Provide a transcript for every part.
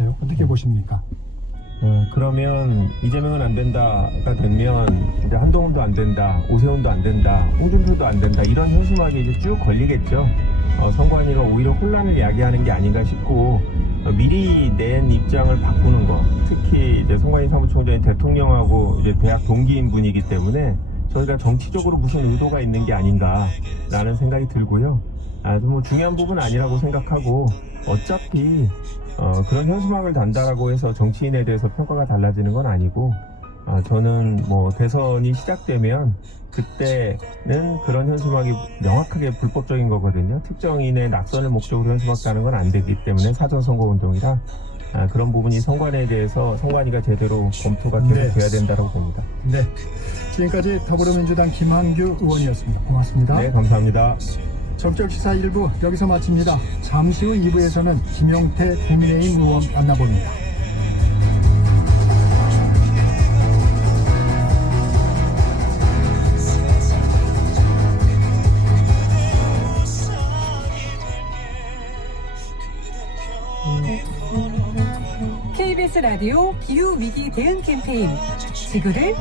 있어요. 어떻게 보십니까? 그러면 이재명은 안 된다가 되면 이제 한동훈도 안 된다, 오세훈도 안 된다, 홍준표도 안 된다 이런 현수막이 이제 쭉 걸리겠죠. 선관위가 오히려 혼란을 야기하는 게 아닌가 싶고 미리 낸 입장을 바꾸는 것, 특히 이제 선관위 사무총장이 대통령하고 이제 대학 동기인 분이기 때문에 저희가 정치적으로 무슨 의도가 있는 게 아닌가라는 생각이 들고요. 아주 뭐 중요한 부분 아니라고 생각하고 어차피 그런 현수막을 단다라고 해서 정치인에 대해서 평가가 달라지는 건 아니고 저는 뭐 대선이 시작되면 그때는 그런 현수막이 명확하게 불법적인 거거든요. 특정인의 낙선을 목적으로 현수막 다는 건 안 되기 때문에 사전선거운동이라 그런 부분이 선관위에 대해서 선관위가 제대로 검토가 계속돼야 된다고 봅니다. 네. 지금까지 더불어민주당 김한규 의원이었습니다. 고맙습니다. 네, 감사합니다. 적절시사 1부 여기서 마칩니다. 잠시 후 2부에서는 김용태 국민의힘 의원 만나봅니다. KBS 라디오 기후위기 대응 캠페인 지구를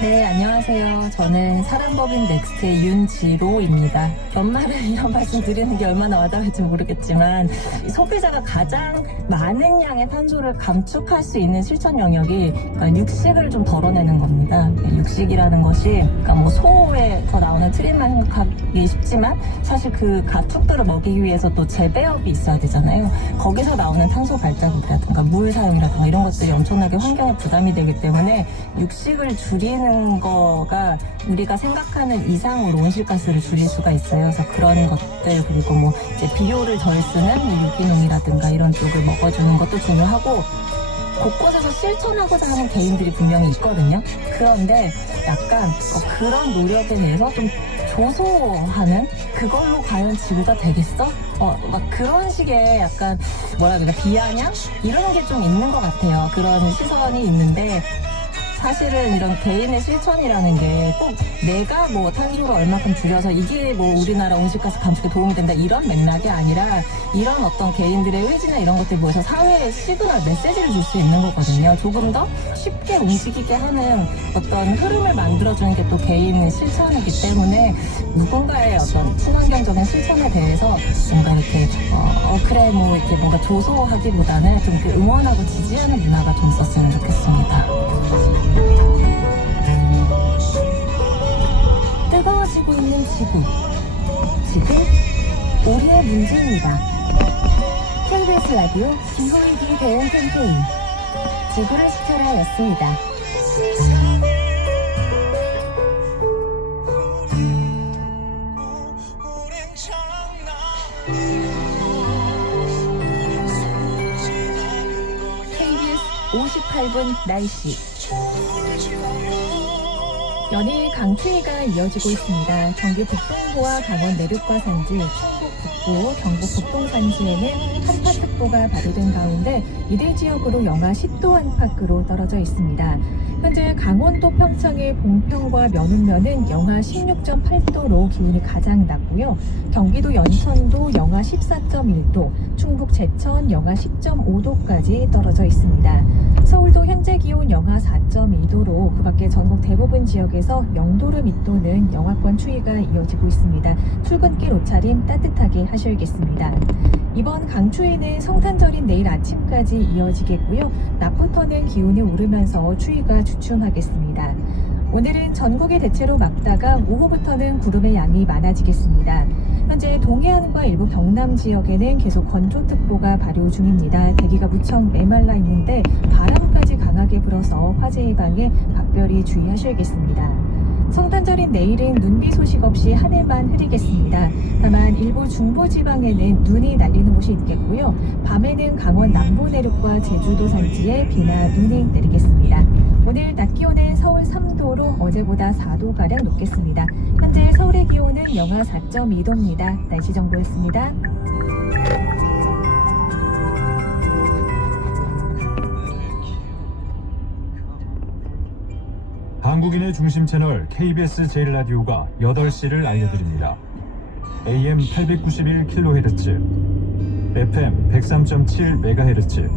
네, 안녕하세요. 저는 사람법인 넥스트의 윤지로입니다. 연말에 이런 말씀 드리는 게 얼마나 와닿을지 모르겠지만 소비자가 가장 많은 양의 탄소를 감축할 수 있는 실천 영역이 육식을 좀 덜어내는 겁니다. 육식이라는 것이 그러니까 뭐 소에서 나오는 트림만 생각하기 쉽지만 사실 그 가축들을 먹이기 위해서 또 재배업이 있어야 되잖아요. 거기서 나오는 탄소 발자국이라든가 물 사용이라든가 이런 것들이 엄청나게 환경에 부담이 되기 때문에 육식을 줄이는 거가 우리가 생각하는 이상으로 온실가스를 줄일 수가 있어요. 그래서 그런 것들 그리고 뭐 이제 비료를 덜 쓰는 유기농이라든가 이런 쪽을 먹어주는 것도 중요하고 곳곳에서 실천하고자 하는 개인들이 분명히 있거든요. 그런데 약간 그런 노력에 대해서 좀 조소하는 그걸로 과연 지구가 되겠어? 막 그런 식의 약간 뭐라 그래 비아냥 이런 게 좀 있는 것 같아요. 그런 시선이 있는데 사실은 이런 개인의 실천이라는 게 꼭 내가 뭐 탄소를 얼마큼 줄여서 이게 뭐 우리나라 온실가스 감축에 도움이 된다 이런 맥락이 아니라 이런 어떤 개인들의 의지나 이런 것들이 모여서 사회에 시그널 메시지를 줄 수 있는 거거든요. 조금 더 쉽게 움직이게 하는 어떤 흐름을 만들어주는 게 또 개인의 실천이기 때문에 누군가의 어떤 친환경적인 실천에 대해서 뭔가 이렇게 그래 뭐 이렇게 뭔가 조소하기보다는 좀 이렇게 응원하고 지지하는 문화가 좀 있었으면 좋겠습니다. 뜨거워지고 있는 지구. 지금 우리의 문제입니다. KBS 라디오 기후위기 대응 캠페인 지구를 지켜라 였습니다. KBS 58분 날씨. 연일 강추위가 이어지고 있습니다. 경기 북동부와 강원 내륙과 산지, 충북 북부, 경북 북동 산지에는 한파특보가 발효된 가운데 이들 지역으로 영하 10도 안팎으로 떨어져 있습니다. 현재 강원도 평창의 봉평과 면은면은 영하 16.8도로 기온이 가장 낮고요. 경기도 연천도 영하 14.1도, 충북 제천 영하 10.5도까지 떨어져 있습니다. 서울도 현재 기온 영하 4.2도로 그 밖에 전국 대부분 지역에서 영도를 밑도는 영하권 추위가 이어지고 있습니다. 출근길 옷차림 따뜻하게 하셔야겠습니다. 이번 강추위는 성탄절인 내일 아침까지 이어지겠고요. 낮부터는 기온이 오르면서 추위가 주춤하겠습니다. 오늘은 전국이 대체로 맑다가 오후부터는 구름의 양이 많아지겠습니다. 현재 동해안과 일부 경남 지역에는 계속 건조특보가 발효 중입니다. 대기가 무척 메말라 있는데 바람까지 강하게 불어서 화재 예방에 각별히 주의하셔야겠습니다. 성탄절인 내일은 눈비 소식 없이 하늘만 흐리겠습니다. 다만 일부 중부지방에는 눈이 날리는 곳이 있겠고요. 밤에는 강원 남부 내륙과 제주도 산지에 비나 눈이 내리겠습니다. 오늘 낮 기온은 서울 3도로 어제보다 4도가량 높겠습니다. 현재 서울의 기온은 영하 4.2도입니다. 날씨 정보였습니다. 한국인의 중심 채널 KBS 제1라디오가 8시를 알려드립니다. AM 891kHz, FM 103.7MHz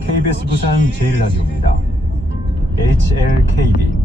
KBS 부산 제일라디오입니다. HLKB.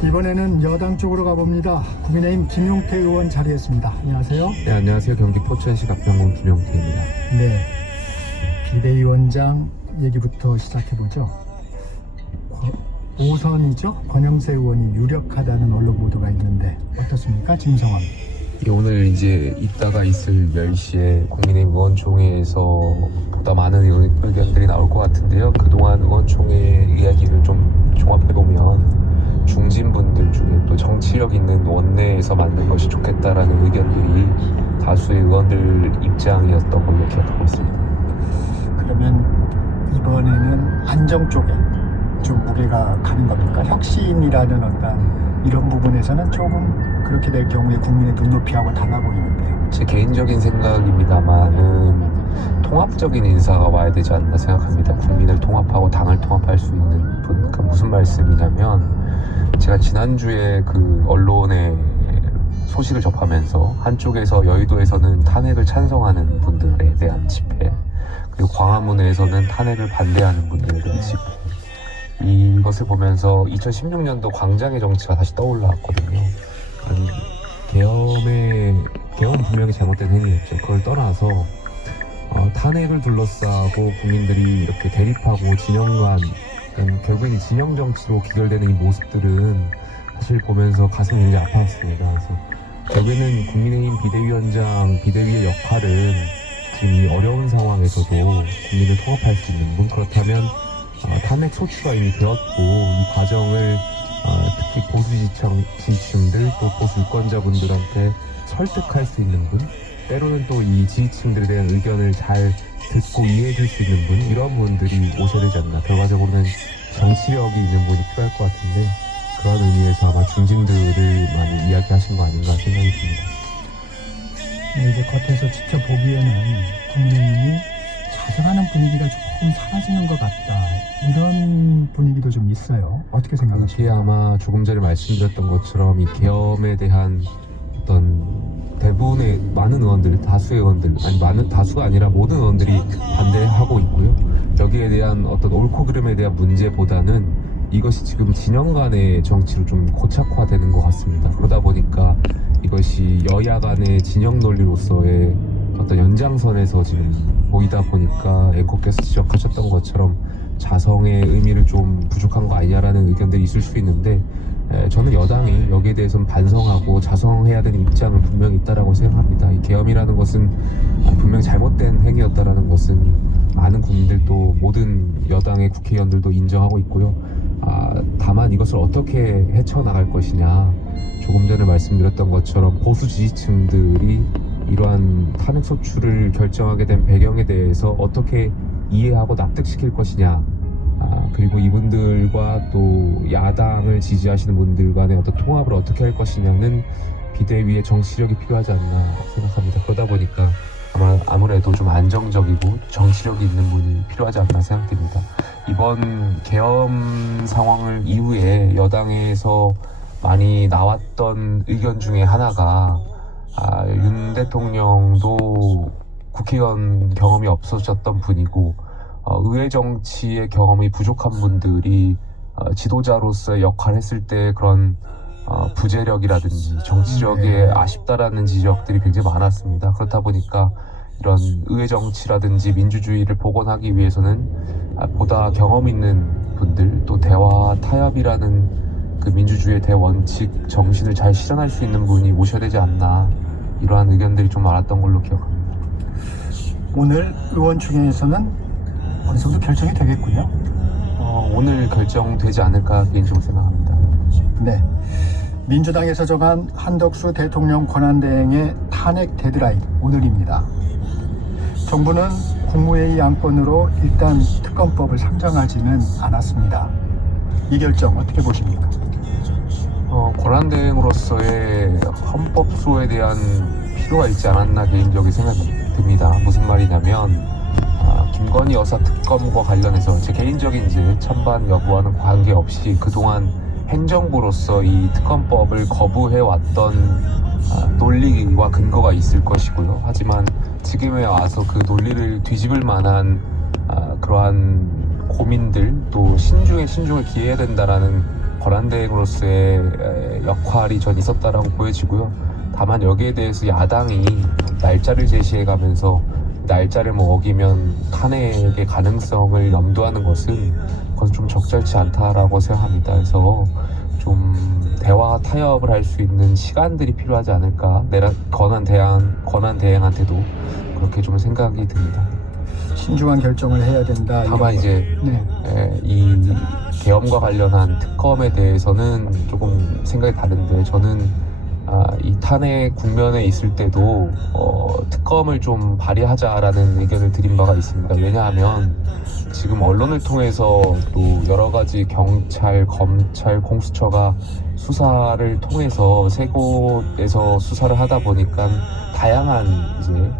이번에는 여당 쪽으로 가봅니다. 국민의힘 김용태 의원 자리했습니다. 안녕하세요. 네, 안녕하세요. 경기 포천시 가평군 김용태입니다. 네, 비대위원장 얘기부터 시작해보죠. 5선이죠. 권영세 의원이 유력하다는 언론 보도가 있는데 어떻습니까? 김성환. 오늘 이제 있다가 있을 10시에 국민의힘 의원총회에서 보다 많은 의견들이 나올 것 같은데요. 그동안 의원총회 이야기를 좀 종합해보면 중진분들 중에 또 정치력 있는 원내에서 만든 것이 좋겠다라는 의견들이 다수의 의원들 입장이었던 걸로 기억하고 있습니다. 그러면 이번에는 안정 쪽에 좀 무게가 가는 겁니까? 혁신이라는 어떤 이런 부분에서는 조금 그렇게 될 경우에 국민의 눈높이하고 달라 보이는데요. 제 개인적인 생각입니다만은 통합적인 인사가 와야 되지 않나 생각합니다. 국민을 통합하고 당을 통합할 수 있는 분. 그러니까 무슨 말씀이냐면 제가 지난주에 그 언론의 소식을 접하면서 한쪽에서 여의도에서는 탄핵을 찬성하는 분들에 대한 집회, 그리고 광화문에서는 탄핵을 반대하는 분들에 대한 집회, 이것을 보면서 2016년도 광장의 정치가 다시 떠올라왔거든요. 계엄은 분명히 잘못된 행위였죠. 그걸 떠나서 탄핵을 둘러싸고 국민들이 이렇게 대립하고 진영 간 결국엔 이 진영 정치로 귀결되는 이 모습들은 사실 보면서 가슴이 굉장히 아팠습니다. 그래서 결국에는 국민의힘 비대위의 역할은 지금 이 어려운 상황에서도 국민을 통합할 수 있는 분, 그렇다면 탄핵 소추가 이미 되었고 이 과정을 특히 보수 지지층들 또 보수 유권자분들한테 설득할 수 있는 분, 때로는 또 이 지지층들에 대한 의견을 잘 듣고 이해해 줄 수 있는 분, 이런 분들이 오셔야 되지 않나. 결과적으로는 정치력이 있는 분이 필요할 것 같은데 그런 의미에서 아마 중진들을 많이 이야기하신 거 아닌가 생각이 듭니다. 이제 겉에서 지켜보기에는 국민의힘이 자성하는 분위기가 조금 사라지는 것 같다. 이런 분위기도 좀 있어요. 어떻게 그게 생각하십니까? 아마 조금 전에 말씀드렸던 것처럼 이 계엄에 대한 어떤 대부분의 많은 의원들, 다수의 의원들, 다수가 아니라 모든 의원들이 반대하고 있고요. 여기에 대한 어떤 옳고 그름에 대한 문제보다는 이것이 지금 진영 간의 정치로 좀 고착화되는 것 같습니다. 그러다 보니까 이것이 여야 간의 진영 논리로서의 어떤 연장선에서 지금 보이다 보니까 앵커께서 지적하셨던 것처럼 자성의 의미를 좀 부족한 거 아니냐라는 의견들이 있을 수 있는데, 저는 여당이 여기에 대해서는 반성하고 자성해야 되는 입장은 분명히 있다라고 생각합니다. 이 계엄이라는 것은 분명히 잘못된 행위였다라는 것은 많은 국민들도 모든 여당의 국회의원들도 인정하고 있고요. 다만 이것을 어떻게 헤쳐나갈 것이냐, 조금 전에 말씀드렸던 것처럼 보수 지지층들이 이러한 탄핵 소추를 결정하게 된 배경에 대해서 어떻게 이해하고 납득시킬 것이냐, 그리고 이분들과 또 야당을 지지하시는 분들 간의 어떤 통합을 어떻게 할 것이냐는 비대위의 정치력이 필요하지 않나 생각합니다. 그러다 보니까 아무래도 좀 안정적이고 정치력이 있는 분이 필요하지 않나 생각됩니다. 이번 계엄 상황을 이후에 여당에서 많이 나왔던 의견 중에 하나가 윤 대통령도 국회의원 경험이 없어졌던 분이고 의회 정치의 경험이 부족한 분들이 지도자로서의 역할을 했을 때 그런 부재력이라든지 정치력에 아쉽다라는 지적들이 굉장히 많았습니다. 그렇다 보니까 이런 의회 정치라든지 민주주의를 복원하기 위해서는 보다 경험 있는 분들, 또 대화 타협이라는 그 민주주의의 대원칙 정신을 잘 실현할 수 있는 분이 오셔야 되지 않나, 이러한 의견들이 좀 많았던 걸로 기억합니다. 오늘 의원총회에서는 어느 정도 결정이 되겠군요. 오늘 결정되지 않을까 개인적으로 생각합니다. 네. 민주당에서 정한 한덕수 대통령 권한대행의 탄핵 데드라인 오늘입니다. 정부는 국무회의 안건으로 일단 특검법을 상정하지는 않았습니다. 이 결정 어떻게 보십니까? 권한대행으로서의 헌법소에 대한 필요가 있지 않았나 개인적인 생각이 듭니다. 무슨 말이냐면 김건희 여사 특검과 관련해서 제 개인적인 이제 찬반 여부와는 관계없이 그동안 행정부로서 이 특검법을 거부해왔던 논리와 근거가 있을 것이고요. 하지만 지금에 와서 그 논리를 뒤집을 만한 그러한 고민들 또 신중에 기해야 된다라는 권한대행으로서의 역할이 전 있었다라고 보여지고요. 다만 여기에 대해서 야당이 날짜를 제시해가면서 날짜를 어기면 탄핵의 가능성을 염두하는 것은 그건 좀 적절치 않다라고 생각합니다. 그래서 좀 대화 타협을 할 수 있는 시간들이 필요하지 않을까. 권한대행한테도 그렇게 좀 생각이 듭니다. 신중한 결정을 해야 된다. 다만 이제 네. 이 계엄과 관련한 특검에 대해서는 조금 생각이 다른데 저는 이 탄핵 국면에 있을 때도 특검을 좀 발의하자라는 의견을 드린 바가 있습니다. 왜냐하면 지금 언론을 통해서 또 여러 가지 경찰, 검찰, 공수처가 수사를 통해서 세 곳에서 수사를 하다 보니까 다양한 이제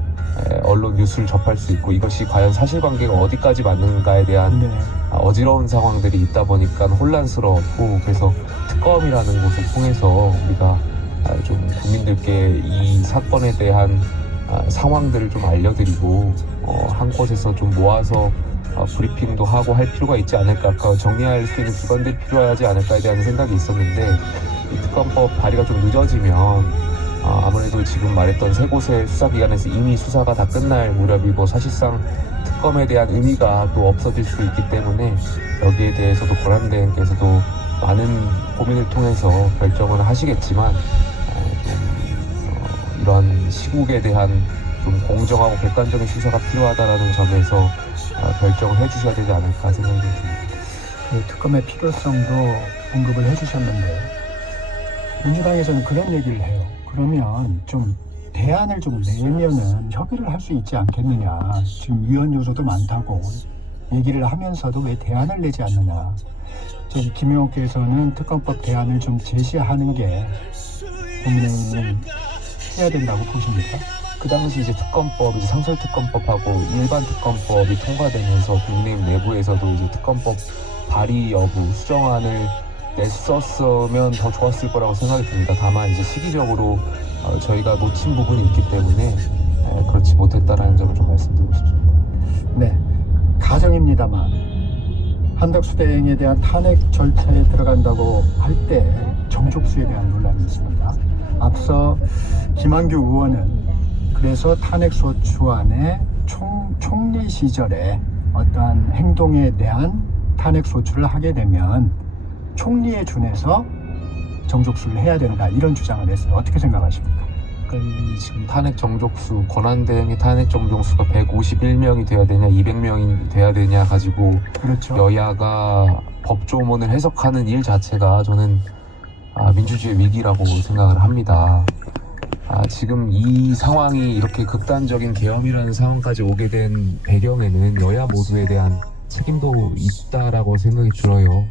언론 뉴스를 접할 수 있고 이것이 과연 사실관계가 어디까지 맞는가에 대한 네. 어지러운 상황들이 있다 보니까 혼란스러웠고 그래서 특검이라는 곳을 통해서 우리가 좀 국민들께 이 사건에 대한 상황들을 좀 알려드리고 한 곳에서 좀 모아서 브리핑도 하고 할 필요가 있지 않을까, 정리할 수 있는 기관들이 필요하지 않을까에 대한 생각이 있었는데 이 특검법 발의가 좀 늦어지면 아무래도 지금 말했던 세 곳의 수사기관에서 이미 수사가 다 끝날 무렵이고 사실상 특검에 대한 의미가 또 없어질 수 있기 때문에 여기에 대해서도 권한대행께서도 많은 고민을 통해서 결정을 하시겠지만 이런 시국에 대한 좀 공정하고 객관적인 수사가 필요하다라는 점에서 결정을 해주셔야 되지 않을까 생각이 듭니다. 그 특검의 필요성도 언급을 해주셨는데 민주당에서는 그런 얘기를 해요. 그러면 좀 대안을 좀 내면은 협의를 할 수 있지 않겠느냐. 지금 위헌 요소도 많다고 얘기를 하면서도 왜 대안을 내지 않느냐. 저기 김용호께서는 특검법 대안을 좀 제시하는 게 국민의힘은 해야 된다고 보십니까? 그 당시 이제 특검법, 이제 상설특검법하고 일반 특검법이 통과되면서 국민의힘 내부에서도 이제 특검법 발의 여부, 수정안을 냈었으면 더 좋았을 거라고 생각이 듭니다. 다만 이제 시기적으로 저희가 놓친 부분이 있기 때문에 그렇지 못했다라는 점을 좀 말씀드리고 싶습니다. 네, 가정입니다만 한덕수 대행에 대한 탄핵 절차에 들어간다고 할 때 정족수에 대한 논란이 있습니다. 앞서 김한규 의원은 그래서 탄핵소추안에 총리 시절에 어떠한 행동에 대한 탄핵소추를 하게 되면 총리에 준해서 정족수를 해야 된다 이런 주장을 했어요. 어떻게 생각하십니까? 그러니까 지금 탄핵 정족수, 권한대행의 탄핵 정족수가 151명이 돼야 되냐 200명이 돼야 되냐 가지고 그렇죠. 여야가 법조문을 해석하는 일 자체가 저는 민주주의 위기라고 생각을 합니다. 지금 이 상황이 이렇게 극단적인 계엄이라는 상황까지 오게 된 배경에는 여야 모두에 대한 책임도 있다라고 생각이 들어요.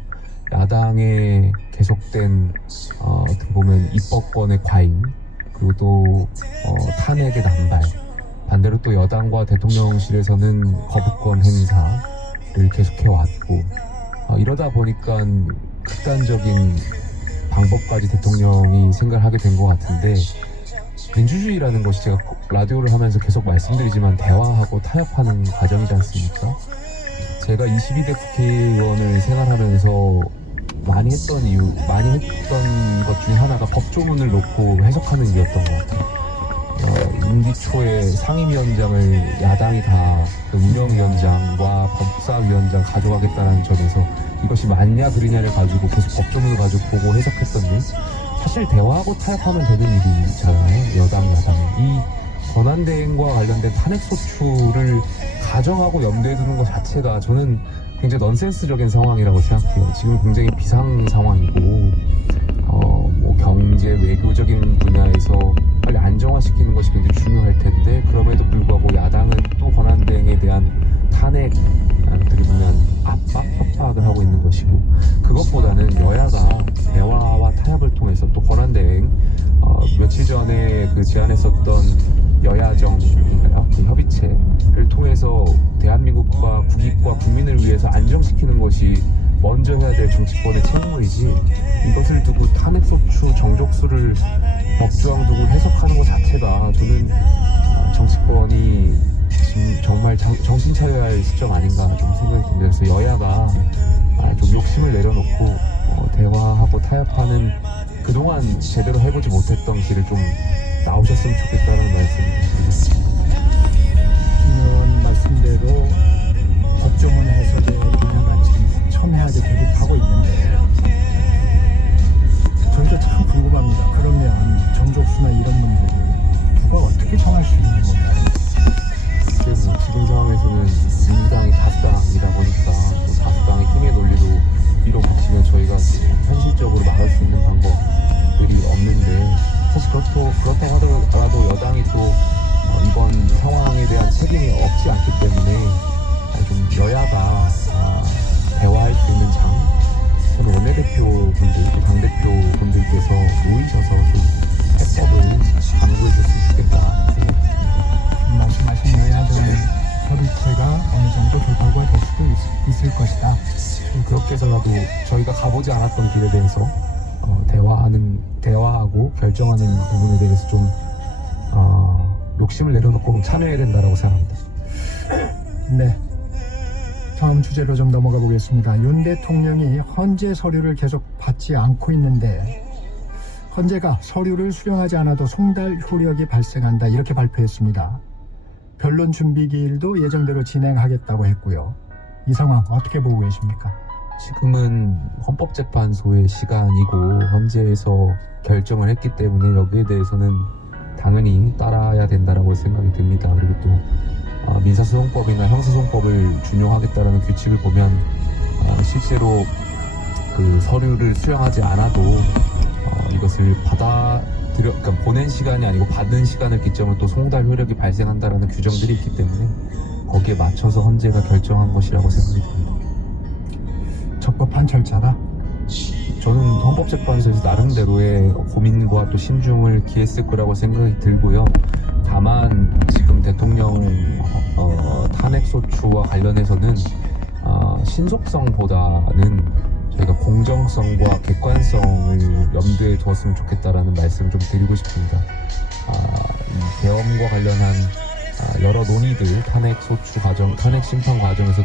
야당의 계속된 어떻게 보면 입법권의 과잉 그리고 또 탄핵의 남발 반대로 또 여당과 대통령실에서는 거부권 행사를 계속해왔고 이러다 보니까 극단적인 방법까지 대통령이 생각을 하게 된 것 같은데 민주주의라는 것이 제가 라디오를 하면서 계속 말씀드리지만 대화하고 타협하는 과정이지 않습니까? 제가 22대 국회의원을 생활하면서 많이 했던 것 중에 하나가 법조문을 놓고 해석하는 일이었던 것 같아요. 임기 초에 상임위원장을 야당이 다 운영위원장과 법사위원장 가져가겠다는 점에서 이것이 맞냐 그리냐를 가지고 계속 법조문을 가지고 보고 해석했던 일 사실 대화하고 타협하면 되는 일이잖아요. 여당 야당이 이 권한대행과 관련된 탄핵소추를 가정하고 염두에 두는 것 자체가 저는 굉장히 넌센스적인 상황이라고 생각해요. 지금 굉장히 비상 상황이고 경제 외교적인 분야에서 빨리 안정화시키는 것이 굉장히 중요할 텐데 그럼에도 불구하고 야당은 또 권한대행에 대한 탄핵 어떻게 보면 압박 협박을 하고 있는 것이고 그것보다는 여야가 대화와 타협을 통해서 또 권한대행 며칠 전에 그 제안했었던 여야정인가요? 그 협의체를 통해서 대한민국과 국익과 국민을 위해서 안정시키는 것이 먼저 해야 될 정치권의 책무이지 이것을 두고 탄핵소추 정족수를 법조항 두고 해석하는 것 자체가 저는 정치권이 지금 정말 정신 차려야 할 시점 아닌가 좀 생각이 듭니다. 그래서 여야가 좀 욕심을 내려놓고 대화하고 타협하는 그동안 제대로 해보지 못했던 길을 좀 나오셨으면 좋겠다는 말씀을 드리겠습니다. 이런 말씀대로 법조문 해석에 여야가 지금 첨예하게 대립하고 있는데 저희도 참 궁금합니다. 그러면 정족수나 이런 문제를 누가 어떻게 정할 수 있는 건가요? 그래서 지금 상황에서는 민주당이 다수당이다 보니까 또 다수당의 힘의 논리로 밀어붙이면 저희가 현실적으로 막을 수 있는 방법들이 없는데 사실 그렇다고 하더라도 여당이 또 이번 상황에 대한 책임이 없지 않기 때문에 좀 여야가 대화할 수 있는 장 저는 원내대표분들 또 당대표분들께서 모이셔서 좀 해법을 강구해 줬으면 좋겠다 생각합니다. 말씀하신 여야정 협의체가 어느 정도 결과가 될 수도 있을 것이다. 좀 그렇게 해서라도 저희가 가보지 않았던 길에 대해서 대화하고 결정하는 부분에 대해서 좀 욕심을 내려놓고 참여해야 된다고 생각합니다. 네. 다음 주제로 좀 넘어가 보겠습니다. 윤 대통령이 헌재 서류를 계속 받지 않고 있는데 헌재가 서류를 수령하지 않아도 송달 효력이 발생한다 이렇게 발표했습니다. 변론 준비 기일도 예정대로 진행하겠다고 했고요. 이 상황 어떻게 보고 계십니까? 지금은 헌법재판소의 시간이고 헌재에서 결정을 했기 때문에 여기에 대해서는 당연히 따라야 된다라고 생각이 듭니다. 그리고 또 민사소송법이나 형사소송법을 준용하겠다라는 규칙을 보면 실제로 그 서류를 수령하지 않아도 이것을 그러니까 보낸 시간이 아니고 받는 시간을 기점으로 또 송달 효력이 발생한다라는 규정들이 있기 때문에 거기에 맞춰서 헌재가 결정한 것이라고 생각이 듭니다. 적법한 절차다. 저는 헌법재판소에서 나름대로의 고민과 또 신중을 기했을 거라고 생각이 들고요. 다만 지금 대통령 탄핵소추와 관련해서는 신속성보다는 저희가 공정성과 객관성을 염두에 두었으면 좋겠다라는 말씀을 좀 드리고 싶습니다. 이 계엄과 관련한 여러 논의들, 탄핵소추 과정, 탄핵 심판 과정에서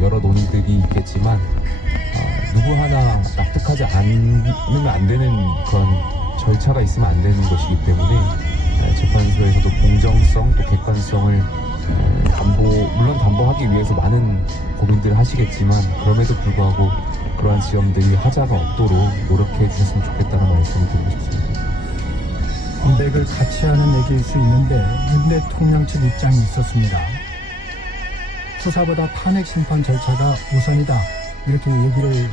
여러 논의들이 있겠지만 누구 하나 납득하지 않으면 안 되는 그런 절차가 있으면 안 되는 것이기 때문에 재판소에서도 공정성 또 객관성을 물론 담보하기 위해서 많은 고민들을 하시겠지만 그럼에도 불구하고 그러한 지점들이 하자가 없도록 노력해 주셨으면 좋겠다는 말씀을 드리고 싶습니다. 공백을 같이 하는 얘기일 수 있는데 윤 대통령 측 입장이 있었습니다. 수사보다 탄핵 심판 절차가 우선이다 이렇게 얘기를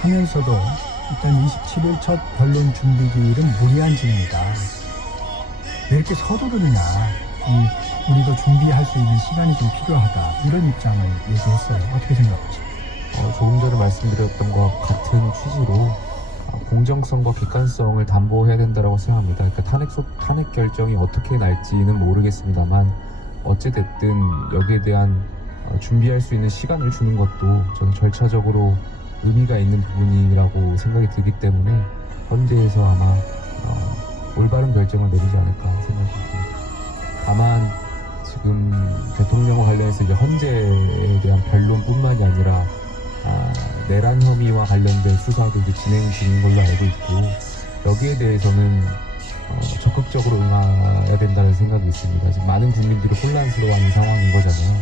하면서도 일단 27일 첫 변론 준비 기일은 무리한 진행이다. 왜 이렇게 서두르느냐. 우리도 준비할 수 있는 시간이 좀 필요하다. 이런 입장을 얘기했어요. 어떻게 생각하십니까? 조금 전에 말씀드렸던 것과 같은 취지로 공정성과 객관성을 담보해야 된다고 생각합니다. 그러니까 탄핵 결정이 어떻게 날지는 모르겠습니다만 어찌됐든 여기에 대한 준비할 수 있는 시간을 주는 것도 저는 절차적으로 의미가 있는 부분이라고 생각이 들기 때문에 헌재에서 아마 올바른 결정을 내리지 않을까 생각이 듭니다. 다만 지금 대통령과 관련해서 이제 헌재에 대한 변론뿐만이 아니라 내란 혐의와 관련된 수사도 이제 진행 중인 걸로 알고 있고 여기에 대해서는 적극적으로 응해야 된다는 생각이 있습니다. 지금 많은 국민들이 혼란스러워하는 상황인 거잖아요.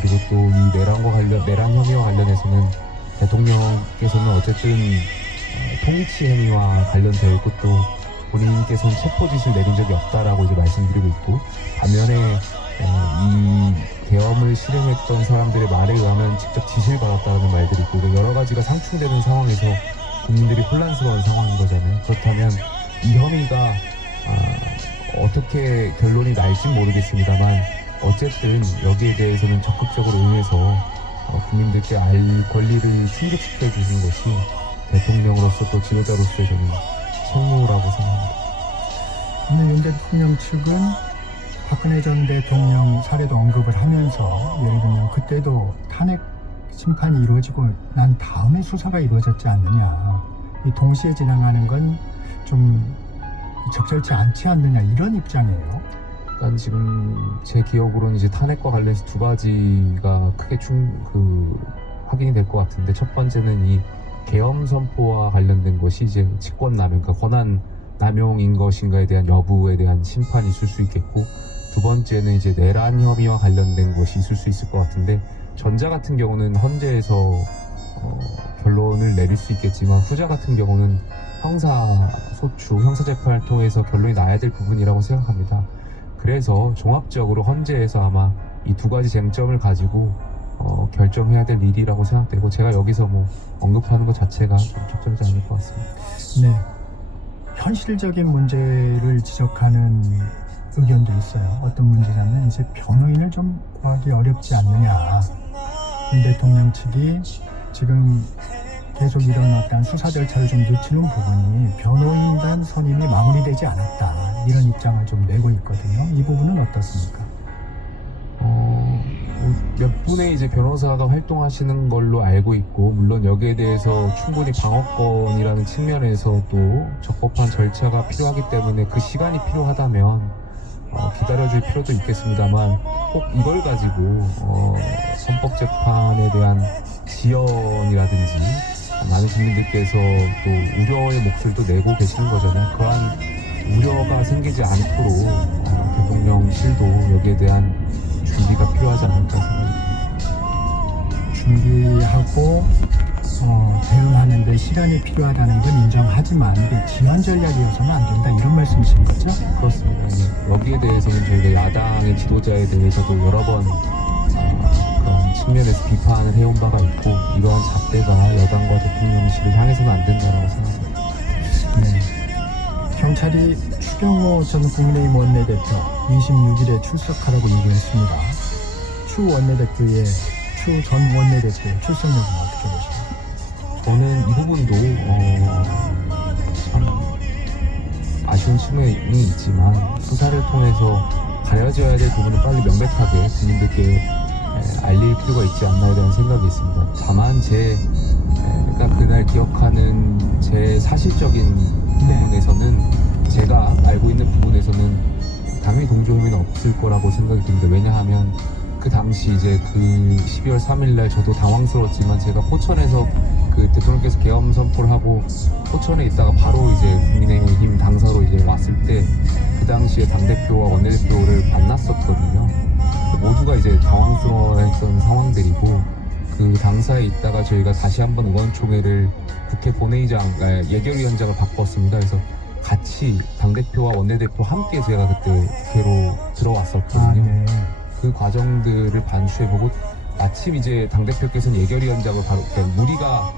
그리고 또 이 내란 혐의와 관련해서는 대통령께서는 어쨌든 통치 행위와 관련되어 있고 또 본인께서는 체포 지시를 내린 적이 없다라고 이제 말씀드리고 있고 반면에 이 계엄을 실행했던 사람들의 말에 의하면 직접 지시를 받았다는 말들이 있고 여러 가지가 상충되는 상황에서 국민들이 혼란스러운 상황인 거잖아요. 그렇다면 이 혐의가 어떻게 결론이 날진 모르겠습니다만 어쨌든 여기에 대해서는 적극적으로 응해서 국민들께 알 권리를 충족시켜 주는 것이 대통령으로서 또 지도자로서의 저는 책무라고 생각합니다. 오늘 윤 대통령 측은 박근혜 전 대통령 사례도 언급을 하면서 예를 들면 그때도 탄핵 심판이 이루어지고 난 다음에 수사가 이루어졌지 않느냐, 이 동시에 진행하는 건 좀 적절치 않지 않느냐, 이런 입장이에요. 그러니까 지금 제 기억으로는 이제 탄핵과 관련해서 두 가지가 크게 확인이 될 것 같은데, 첫 번째는 이 계엄 선포와 관련된 것이 이제 직권남용, 그러니까 권한 남용인 것인가에 대한 여부에 대한 심판이 있을 수 있겠고, 두 번째는 이제 내란 혐의와 관련된 것이 있을 수 있을 것 같은데, 전자 같은 경우는 헌재에서 결론을 내릴 수 있겠지만 후자 같은 경우는 형사소추, 형사재판을 통해서 결론이 나야 될 부분이라고 생각합니다. 그래서 종합적으로 헌재에서 아마 이 두 가지 쟁점을 가지고 결정해야 될 일이라고 생각되고, 제가 여기서 뭐 언급하는 것 자체가 좀 적절하지 않을 것 같습니다. 네, 현실적인 문제를 지적하는 의견도 있어요. 어떤 문제냐면 이제 변호인을 좀 구하기 어렵지 않느냐. 윤 대통령 측이 지금 계속 이런 어떤 수사 절차를 좀 늦추는 부분이 변호인단 선임이 마무리되지 않았다, 이런 입장을 좀 내고 있거든요. 이 부분은 어떻습니까? 몇 분의 이제 변호사가 활동하시는 걸로 알고 있고, 물론 여기에 대해서 충분히 방어권이라는 측면에서 또 적법한 절차가 필요하기 때문에 그 시간이 필요하다면 기다려줄 필요도 있겠습니다만, 꼭 이걸 가지고 헌법재판에 대한 지연이라든지 많은 국민들께서 또 우려의 목소리도 내고 계시는 거잖아요. 그러한 우려가 생기지 않도록 대통령실도 여기에 대한 준비가 필요하지 않을까 생각합니다. 준비하고 대응하는데 시간이 필요하다는 건 인정하지만 이게 지연 전략이어서는 안 된다, 이런 말씀이신 거죠? 그렇습니다. 여기에 대해서는 저희가 야당의 지도자에 대해서도 여러 번 그런 측면에서 비판을 해온 바가 있고, 이러한 잣대가 여당과 대통령실을 향해서는 안 된다고 생각합니다. 네. 경찰이 추경호 전 국민의힘 원내대표 26일에 출석하라고 얘기했습니다. 추 전 원내대표의 출석력은 어떻게 보십니까? 저는 이 부분도 참 아쉬운 측면이 있지만, 수사를 통해서 가려져야 될 부분은 빨리 명백하게 국민들께 알릴 필요가 있지 않나에 대한 생각이 있습니다. 다만 제가 그날 기억하는 제 사실적인 부분에서는, 제가 알고 있는 부분에서는 당연히 동조 혐의는 없을 거라고 생각이 듭니다. 왜냐하면 그 당시 이제 그 12월 3일날 저도 당황스러웠지만, 제가 포천에서 그 대통령께서 계엄 선포를 하고 포천에 있다가 바로 이제 국민의힘 당사로 이제 왔을 때 그 당시에 당대표와 원내대표를 만났었거든요. 모두가 이제 당황스러워했던 상황들이고, 그 당사에 있다가 저희가 다시 한번 의원총회를 국회 본회의장 예결위원장을 바꿨습니다. 그래서 같이 당대표와 원내대표 함께 제가 그때 국회로 들어왔었거든요. 네. 그 과정들을 반추해보고, 마침 이제 당대표께서는 예결위원장을 바로 무리가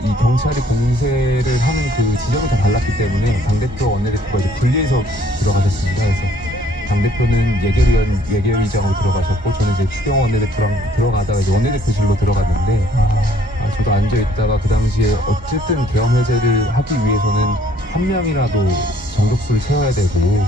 이 경찰이 공세를 하는 그 지점이 다 달랐기 때문에 당대표와 원내대표가 이제 분리해서 들어가셨습니다. 그래서 당대표는 예결위장으로 들어가셨고, 저는 이제 추경호 원내대표랑 들어가다가 이제 원내대표실로 들어갔는데, 저도 앉아있다가 그 당시에 어쨌든 계엄 해제를 하기 위해서는 한 명이라도 정족수를 채워야 되고,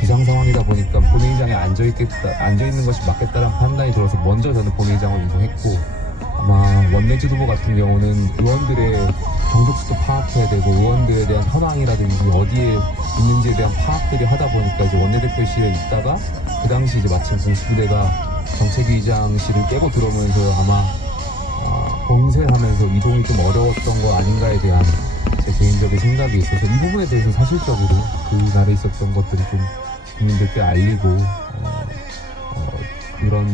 비상 상황이다 보니까 본회의장에 앉아있는 것이 맞겠다는 판단이 들어서 먼저 저는 본회의장을 이동했고, 아마 원내 지도부 같은 경우는 의원들의 정족수도 파악해야 되고, 의원들에 대한 현황이라든지 어디에 있는지에 대한 파악들이 하다 보니까 이제 원내대표실에 있다가 그 당시 이제 마침 공수부대가 정책위의장실을 깨고 들어오면서 아마 봉쇄하면서 이동이 좀 어려웠던 거 아닌가에 대한 제 개인적인 생각이 있어서, 이 부분에 대해서 사실적으로 그날에 있었던 것들을 좀 국민들께 알리고 그런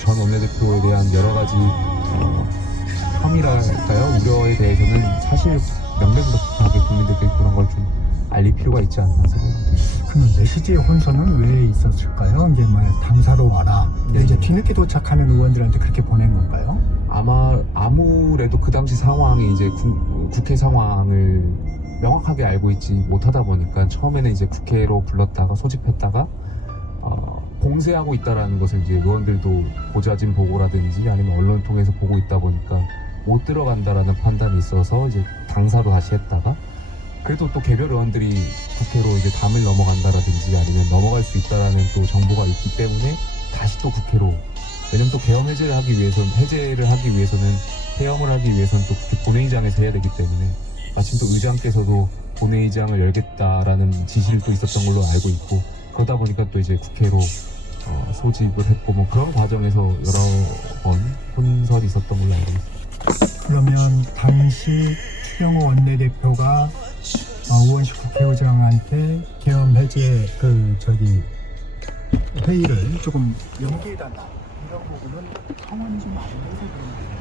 전 원내대표에 대한 여러 가지 혐의랄까요? 우려에 대해서는 사실 명백하게 국민들께 그런 걸 좀 알릴 필요가 있지 않나 생각합니다. 그러면 메시지의 혼선은 왜 있었을까요? 이게 당사로 와라. 네. 이제 뒤늦게 도착하는 의원들한테 그렇게 보낸 건가요? 아무래도 그 당시 상황이 이제 국회 상황을 명확하게 알고 있지 못하다 보니까 처음에는 이제 국회로 불렀다가 소집했다가 공세하고 있다라는 것을 이제 의원들도 보좌진 보고라든지 아니면 언론 통해서 보고 있다 보니까 못 들어간다라는 판단이 있어서 이제 당사로 다시 했다가 그래도 또 개별 의원들이 국회로 이제 담을 넘어간다라든지 아니면 넘어갈 수 있다라는 또 정보가 있기 때문에 다시 또 국회로 왜냐면 또 계엄 해제를 하기 위해서는 폐엄을 하기 위해서는 또 국회 본회의장에서 해야 되기 때문에 마침 또 의장께서도 본회의장을 열겠다라는 지시를 또 있었던 걸로 알고 있고 그러다 보니까 또 이제 국회로 소집을 했고 뭐 그런 과정에서 여러 번 혼선이 있었던 걸로 알고 있습니다. 그러면 당시 추경호 원내대표가 우원식 국회의장한테 계엄 해제 회의를 조금 연기해달라 이런 부분은 성원이 좀 안 돼서 그런 거예요.